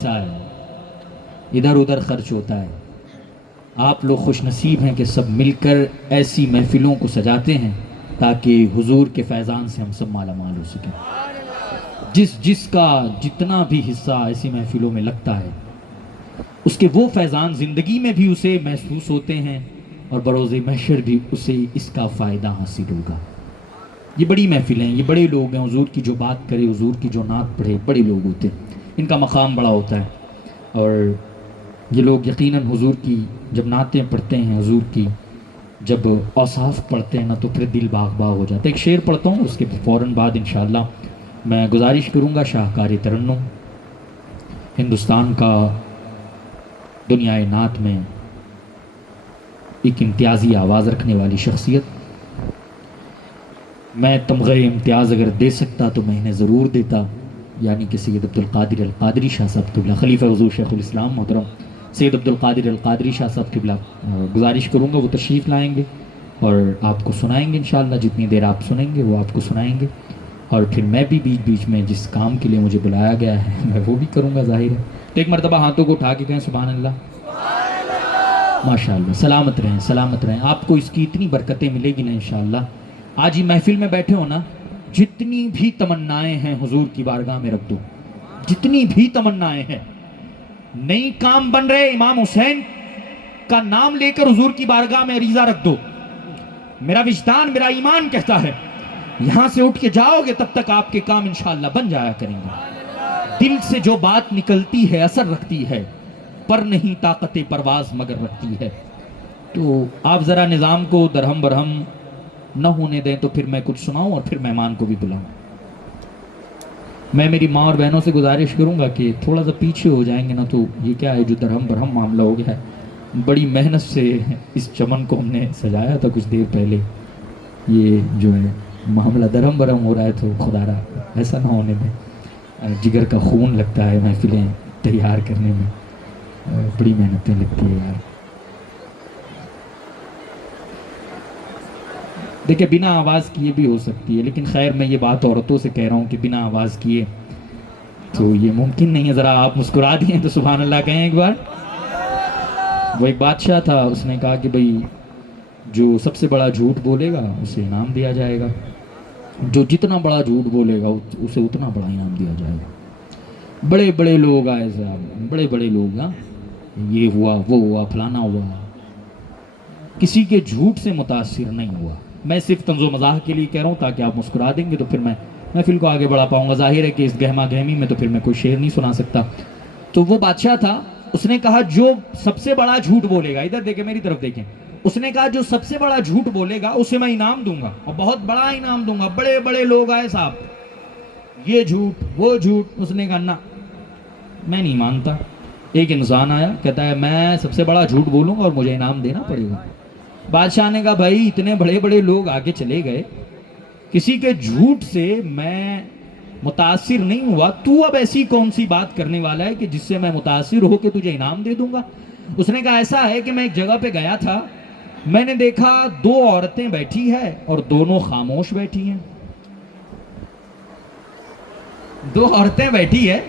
है, इधर उधर खर्च होता है। आप लोग खुश नसीब हैं कि सब मिलकर ऐसी महफिलों को सजाते हैं ताकि हुजूर के फैज़ान से हम सब माला माल हो सकें। जिसका जितना भी हिस्सा ऐसी महफिलों में लगता है उसके वो फैज़ान ज़िंदगी में भी उसे महसूस होते हैं और बरोज़े महशर भी उसे इसका फ़ायदा हासिल होगा। ये बड़ी महफिलें हैं, ये बड़े लोग हैं। हुजूर की जो बात करे, हुजूर की जो नात पढ़े, बड़े लोग होते हैं, इनका मकाम बड़ा होता है। और ये लोग यकीनन हुजूर की जब नातें पढ़ते हैं, हुजूर की जब औसाफ पढ़ते हैं ना, तो फिर दिल बाग बाग हो जाता है। एक शेर पढ़ता हूँ, उसके फ़ौरन बाद इंशाअल्लाह मैं गुजारिश करूँगा शाहकार तरन्नुम, हिंदुस्तान का दुनियाए नात में एक इम्तियाज़ी आवाज़ रखने वाली शख्सियत। मैं तमग़े इम्तियाज़ अगर दे सकता तो मैं इन्हें ज़रूर देता, यानी कि सैयद अब्दुल क़ादिर अल क़ादरी शाह साहब क़िबला, खलीफा हुज़ूर शेखुल इस्लाम मोहतरम सैयद अब्दुल क़ादिर अल क़ादरी शाह साहब क़िबला। गुजारिश करूँगा वो तशरीफ़ लाएंगे और आपको सुनाएंगे इंशाअल्लाह। जितनी देर आप सुनेंगे वो आपको सुनाएंगे, और फिर मैं भी बीच बीच में जिस काम के लिए मुझे बुलाया गया है मैं वो भी करूँगा, ज़ाहिर है। तो एक मरतबा हाथों को उठा के कहें सुभान अल्लाह, माशाअल्लाह। सलामत रहें, सलामत रहें। आपको इसकी इतनी बरकतें मिलेगी ना इंशाअल्लाह। आज ही महफिल में बैठे हो ना, जितनी भी तमन्नाएं हैं हुजूर की बारगाह में रख दो, जितनी भी तमन्नाएं हैं। नई काम बन रहे, इमाम हुसैन का नाम लेकर हुजूर की बारगाह में अरीजा रख दो। मेरा विजदान, मेरा ईमान कहता है यहां से उठ के जाओगे तब तक आपके काम इंशाअल्लाह बन जाया करेंगे। दिल से जो बात निकलती है असर रखती है, पर नहीं ताकत परवाज मगर रखती है। तो आप जरा निज़ाम को दरहम बरहम न होने दें, तो फिर मैं कुछ सुनाऊं और फिर मेहमान को भी बुलाऊं। मैं मेरी माँ और बहनों से गुजारिश करूंगा कि थोड़ा सा पीछे हो जाएंगे ना, तो ये क्या है जो दरहम बरहम मामला हो गया है। बड़ी मेहनत से इस चमन को हमने सजाया था कुछ देर पहले, ये जो है मामला दरहम बरहम हो रहा है, तो खुदारा ऐसा ना होने में। जिगर का खून लगता है महफिलें तैयार करने में, बड़ी मेहनतें लगती है यार। देखिए बिना आवाज़ किए भी हो सकती है, लेकिन खैर मैं ये बात औरतों से कह रहा हूँ कि बिना आवाज़ किए तो ये मुमकिन नहीं है। ज़रा आप मुस्कुरा दिए तो सुभान अल्लाह कहें एक बार। वो एक बादशाह था, उसने कहा कि भाई जो सबसे बड़ा झूठ बोलेगा उसे इनाम दिया जाएगा, जो जितना बड़ा झूठ बोलेगा उसे उतना बड़ा इनाम दिया जाएगा। बड़े बड़े लोग आए साहब, बड़े बड़े लोग, हाँ ये हुआ वो हुआ फलाना हुआ, किसी के झूठ से मुतासिर नहीं हुआ। मैं सिर्फ तंज़ो मज़ाक के लिए कह रहा हूँ ताकि आप मुस्कुरा देंगे तो फिर मैं महफिल को आगे बढ़ा पाऊंगा। जाहिर है कि इस गहमा गहमी में तो फिर मैं कोई शेर नहीं सुना सकता। तो वो बादशाह था, उसने कहा जो सबसे बड़ा झूठ बोलेगा, इधर देखें मेरी तरफ देखें, उसने कहा जो सबसे बड़ा झूठ बोलेगा उसे मैं इनाम दूंगा, और बहुत बड़ा इनाम दूंगा। बड़े बड़े लोग आए साहब, ये झूठ वो झूठ। उसने कहा ना, मैं नहीं मानता। एक इंसान आया, कहता है मैं सबसे बड़ा झूठ बोलूंगा और मुझे इनाम देना पड़ेगा। बादशाह ने कहा भाई इतने बड़े बड़े लोग आगे चले गए, किसी के झूठ से मैं मुतासिर नहीं हुआ, तू अब ऐसी कौन सी बात करने वाला है कि जिससे मैं मुतासिर हो के तुझे इनाम दे दूंगा। उसने कहा ऐसा है कि मैं एक जगह पे गया था, मैंने देखा दो औरतें बैठी है और दोनों खामोश बैठी हैं। दो औरतें बैठी है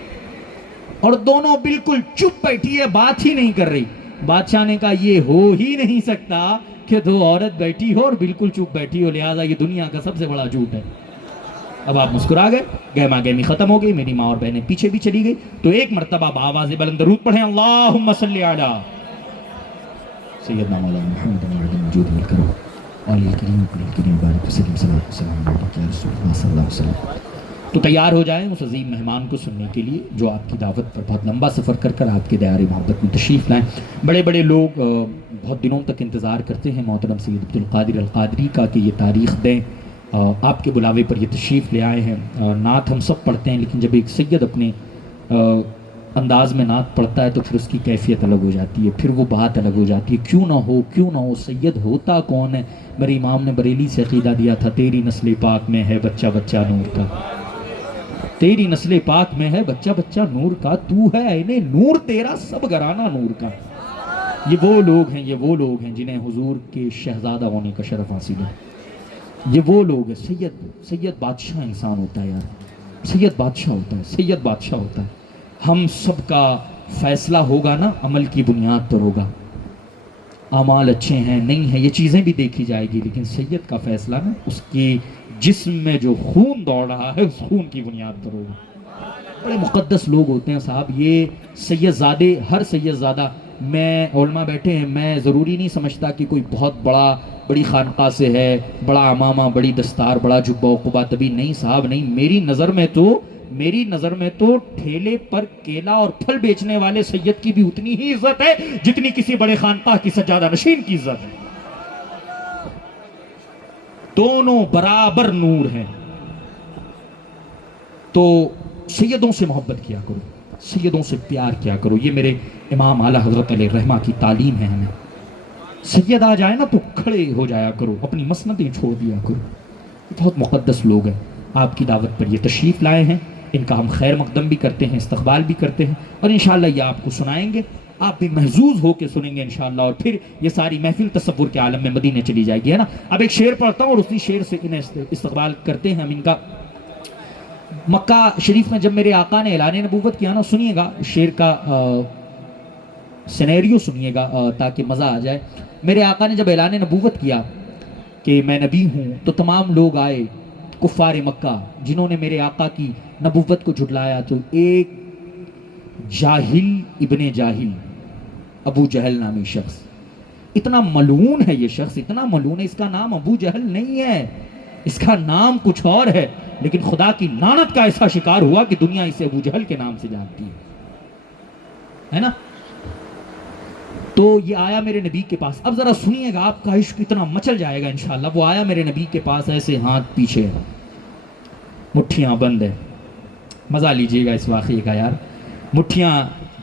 और दोनों बिल्कुल चुप बैठी है, बात ही नहीं कर रही। बादशाह ने कहा ये हो ही नहीं सकता कि दो औरत बैठी हो और बिल्कुल चुप बैठी हो, लिहाजा ये दुनिया का सबसे बड़ा झूठ है। अब आप मुस्कुरा गए, गहमा गहमी खत्म हो गई, मेरी माँ और बहनें पीछे भी चली गई। तो एक मरतबा आवाज़ बुलंद दरूद पढ़ें, अल्लाहुम्मा सल्ली अला सय्यदना मौलाना मुहम्मद मौजूद मिलकर और करीम बारिक वसल्लम सल्लल्लाहु अलैहि वसल्लम। तो तैयार हो जाएं उस अजीम मेहमान को सुनने के लिए जो आपकी दावत पर बहुत लंबा सफ़र कर कर आपके दायरे मोहब्बत में तशरीफ़ लाएँ। बड़े बड़े लोग बहुत दिनों तक इंतज़ार करते हैं मोहतरम सैयद अब्दुल क़ादिर अल क़ादरी का कि ये तारीख़ दें। आपके बुलावे पर ये तशरीफ़ ले आए हैं। नात हम सब पढ़ते हैं, लेकिन जब एक सैयद अपने अंदाज में नात पढ़ता है तो फिर उसकी कैफियत अलग हो जाती है, फिर वो बात अलग हो जाती है। क्यों ना हो सैयद होता कौन है। मेरे इमाम ने बरेली से अक़ीदा दिया था, तेरी नस्ल पाक में है बच्चा बच्चा नूर का, तेरी नस्ल पाक में है बच्चा बच्चा नूर का, तू है ऐने नूर तेरा सब घराना नूर का। ये वो लोग हैं, ये वो लोग हैं जिन्हें हुजूर के शहजादा होने का शरफ हासिल है। ये वो लोग हैं। सैयद बादशाह इंसान होता है यार, सैयद बादशाह होता है, सैयद बादशाह होता है। ہم سب کا فیصلہ ہوگا نا عمل کی بنیاد پر ہوگا. اعمال اچھے ہیں نہیں ہیں یہ چیزیں بھی دیکھی جائے گی، لیکن سید کا فیصلہ نا اس کی جسم میں جو خون دوڑ رہا ہے اس خون کی بنیاد پر ہوگا. بڑے مقدس لوگ ہوتے ہیں صاحب یہ سید زادے. ہر سید زادہ، میں علماء بیٹھے ہیں، میں ضروری نہیں سمجھتا کہ کوئی بہت بڑی خانقاہ سے ہے، بڑا امامہ، بڑی دستار، بڑا جبہ و قبا، تبھی نہیں صاحب نہیں. میری نظر میں تو ٹھیلے پر کیلا اور پھل بیچنے والے سید کی بھی اتنی ہی عزت ہے جتنی کسی بڑے خانقاہ کی سجادہ نشین کی عزت ہے. دونوں برابر نور ہیں. تو سیدوں سے محبت کیا کرو، سیدوں سے پیار کیا کرو. یہ میرے امام اعلیٰ حضرت علیہ الرحمہ کی تعلیم ہے ہمیں. سید آ جائے نا تو کھڑے ہو جایا کرو، اپنی مسندیں چھوڑ دیا کرو. یہ بہت مقدس لوگ ہیں، آپ کی دعوت پر یہ تشریف لائے ہیں. ان کا ہم خیر مقدم بھی کرتے ہیں، استقبال بھی کرتے ہیں، اور انشاءاللہ یہ آپ کو سنائیں گے. آپ بھی محظوظ ہو کے سنیں گے انشاءاللہ، اور پھر یہ ساری محفل تصور کے عالم میں مدینے چلی جائے گی، ہے نا. اب ایک شعر پڑھتا ہوں اور اسی شعر سے انہیں استقبال کرتے ہیں ہم ان کا. مکہ شریف میں جب میرے آقا نے اعلان نبوت کیا نا، سنیے گا شعر کا سینیریو سنیے گا تاکہ مزہ آ جائے. میرے آقا نے جب اعلان نبوت کیا کہ میں نبی ہوں تو تمام لوگ آئے کفار مکہ جنہوں نے میرے آقا کی نبوت کو جھٹلایا. تو ایک جاہل ابن جاہل ابو جہل نامی شخص، اتنا ملعون ہے یہ شخص، اتنا ملعون ہے. اس کا نام ابو جہل نہیں ہے، اس کا نام کچھ اور ہے، لیکن خدا کی لعنت کا ایسا شکار ہوا کہ دنیا اسے ابو جہل کے نام سے جانتی ہے نا. تو یہ آیا میرے نبی کے پاس. اب ذرا سنیے گا، آپ کا عشق اتنا مچل جائے گا انشاءاللہ. وہ آیا میرے نبی کے پاس ایسے ہاتھ پیچھے ہے، مٹھیاں بند ہے. مزہ لیجئے گا اس واقعے کا یار. مٹھیاں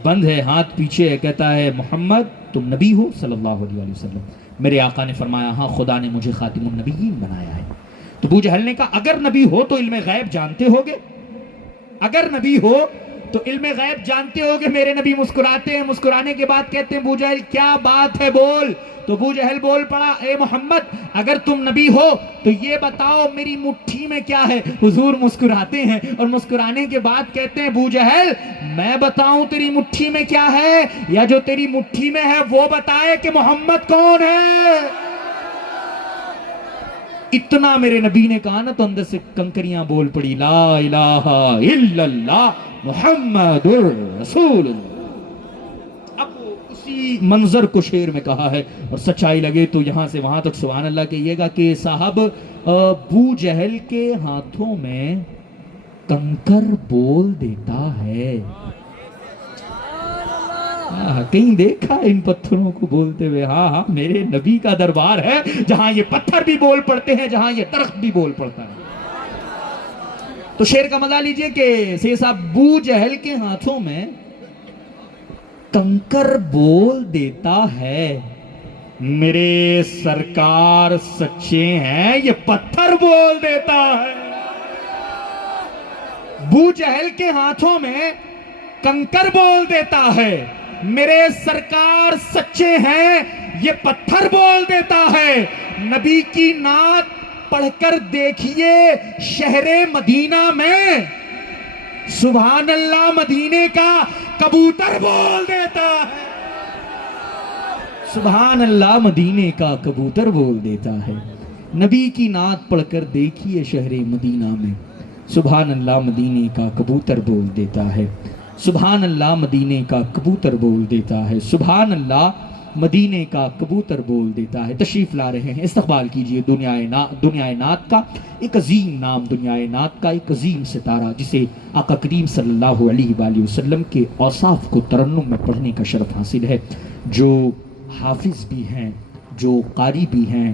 بند ہے، ہاتھ پیچھے ہے، کہتا ہے محمد تم نبی ہو صلی اللہ علیہ وسلم. میرے آقا نے فرمایا ہاں خدا نے مجھے خاتم النبیین بنایا ہے. تو ابو جہل نے کہا اگر نبی ہو تو علم غیب جانتے ہوگے، اگر نبی ہو تو علم غیب جانتے ہوگے. میرے نبی مسکراتے ہیں، مسکرانے کے بعد کہتے ہیں ابو جہل کیا بات ہے بول. تو ابو جہل بول پڑا اے محمد اگر تم نبی ہو تو یہ بتاؤ میری مٹھی میں کیا ہے. حضور مسکراتے ہیں اور مسکرانے کے بعد کہتے ہیں ابو جہل میں بتاؤں تیری مٹھی میں کیا ہے یا جو تیری مٹھی میں ہے وہ بتائے کہ محمد کون ہے. اتنا میرے نبی نے کہا نا تو اندر سے کنکریاں بول پڑی، لا الہ الا اللہ محمد الرسول اللہ. اب اسی منظر کو شعر میں کہا ہے، اور سچائی لگے تو یہاں سے وہاں تک سبحان اللہ کہیے گا کہ صاحب ابو جہل کے ہاتھوں میں کنکر بول دیتا ہے. کہیں دیکھا ان پتھروں کو بولتے ہوئے؟ ہاں ہاں میرے نبی کا دربار ہے جہاں یہ پتھر بھی بول پڑتے ہیں، جہاں یہ درخت بھی بول پڑتا ہے. تو شعر کا مزہ لیجئے کہ سید صاحب ابو جہل کے ہاتھوں میں کنکر بول دیتا ہے، میرے سرکار سچے ہیں یہ پتھر بول دیتا ہے. ابو جہل کے ہاتھوں میں کنکر بول دیتا ہے، میرے سرکار سچے ہیں یہ پتھر بول دیتا ہے. نبی کی نعت پڑھ کر دیکھیے شہر مدینہ میں سبحان اللہ مدینے کا کبوتر بول دیتا ہے. سبحان اللہ مدینے کا کبوتر بول دیتا ہے. نبی کی نعت پڑھ کر دیکھیے شہر مدینہ میں سبحان اللہ مدینے کا کبوتر بول دیتا ہے. سبحان اللہ مدینے کا کبوتر بول دیتا ہے. سبحان اللہ مدینے کا کبوتر بول دیتا ہے. تشریف لا رہے ہیں، استقبال کیجئے دنیائے نعت کا ایک عظیم نام، دنیائے نعت کا ایک عظیم ستارہ جسے آقا کریم صلی اللہ علیہ وآلہ وسلم کے اوصاف کو ترنم میں پڑھنے کا شرف حاصل ہے، جو حافظ بھی ہیں، جو قاری بھی ہیں،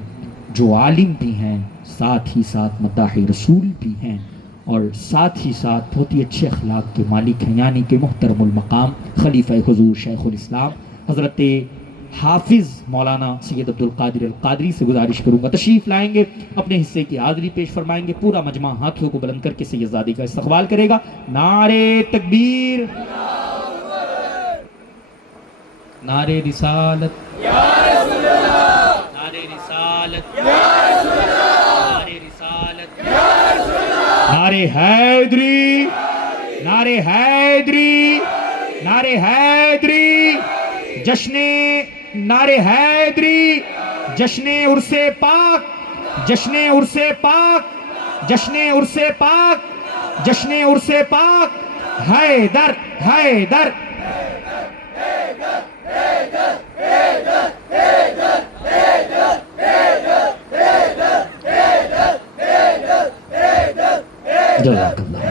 جو عالم بھی ہیں، ساتھ ہی ساتھ مداح رسول بھی ہیں، اور ساتھ ہی ساتھ بہت ہی اچھے اخلاق کے مالک ہیں، یعنی کہ محترم المقام خلیفہ حضور شیخ الاسلام حضرت حافظ مولانا سید عبدالقادر القادری سے گزارش کروں گا تشریف لائیں گے، اپنے حصے کی حاضری پیش فرمائیں گے. پورا مجمع ہاتھوں کو بلند کر کے سید زادی کا استقبال کرے گا. نعرے تکبیر، نعرے رسالت، نعرے رسالت، نعرے رسالت، نعرے حیدری، نعرے حیدری. حیدری، نعرہ حیدری، جشن نعرہ حیدری، جشن عرس پاک، جشن عرس پاک، جشن عرس پاک، جشن عرس پاک، حیدر حیدر جزاک اللہ.